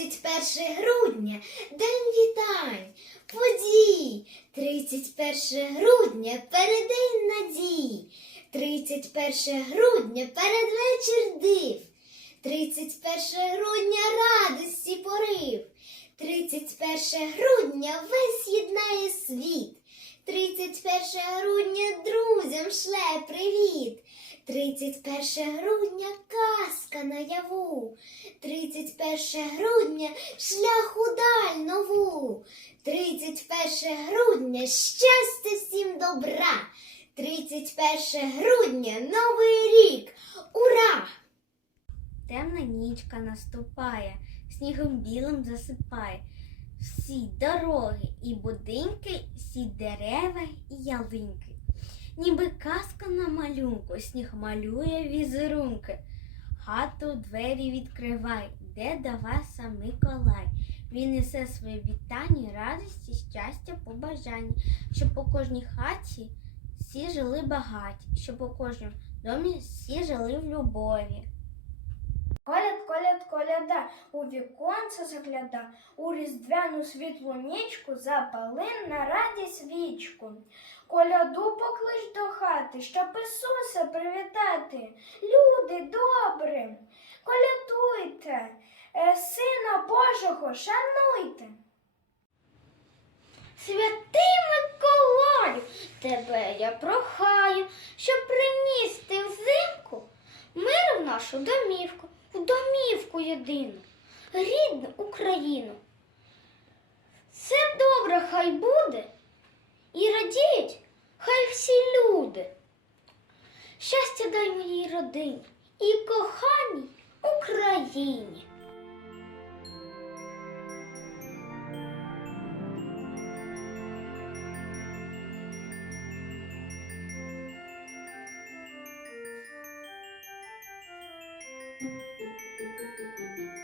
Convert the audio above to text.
31 грудня, день вітань, подій. 31 грудня, передень надій. 31 грудня, передвечір див. 31 грудня радості порив. 31 грудня весь єднає світ. 31 грудня друзям шле привіт. 31 грудня казка наяву. 31 грудня шлях у даль нову. 31 грудня щастя всім добра. 31 грудня новий рік. Ура! Темна нічка наступає, снігом білим засипає. Всі дороги і будинки, всі дерева і ялинки. Ніби казка на малюнку, сніг малює візерунки. Хату двері відкривай, де до вас сам Миколай. Він несе своє вітання, радості, щастя, побажання, щоб по кожній хаті всі жили багаті, щоб у кожному домі всі жили в любові. Коляд, коляд, коляда, у віконце загляда, у різдвяну світлу нічку запали на раді свічку. Коляду поклич до хати, щоб Ісуса привітати. Люди добрі, колядуйте, е, Сина Божого шануйте. Святий Миколаю, тебе я прохаю, домівку єдину, рідну Україну. Все добре хай буде, і радіють хай всі люди. Щастя дай моїй родині і коханій Україні. Thank you.